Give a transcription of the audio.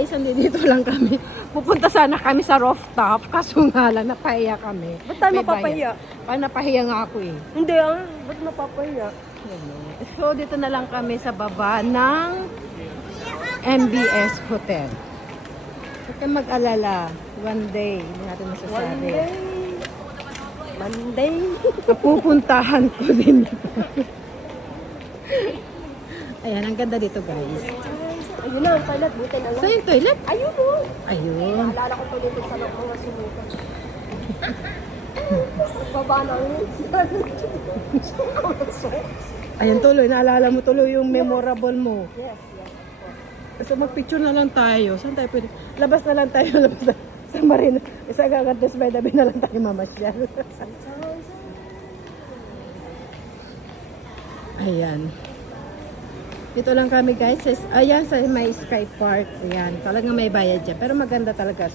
guys, dito lang kami. Pupunta sana kami sa rooftop, kaso nga lang, napahiya kami. Ba't tayo May mapapahiya? bayad. Napahiya nga ako eh. Hindi ba't mapapahiya? So, dito na lang kami sa baba ng MBS Hotel. Huwag kang mag-alala. One day, hindi natin masasabi. Monday. Pupuntahan ko din. Ayan, ang ganda dito guys. Ayun na, ang toilet. Buti na lang. Saan yung toilet? Ayun o. Ayun. Naalala ko tuloy sa mga sumukan. Baba na yun. Ayan tuloy, naalala mo tuloy yung memorable mo. Yes. So magpicture na lang tayo. Saan tayo pwede? Labas na lang tayo. Labas na. Sa Marina. Isa gagantos by the bay na lang tayo mamasyal. Ayan. Dito lang kami guys. Ayan sa may Sky Park. Ayan. Talagang may bayad dyan. Pero maganda talaga.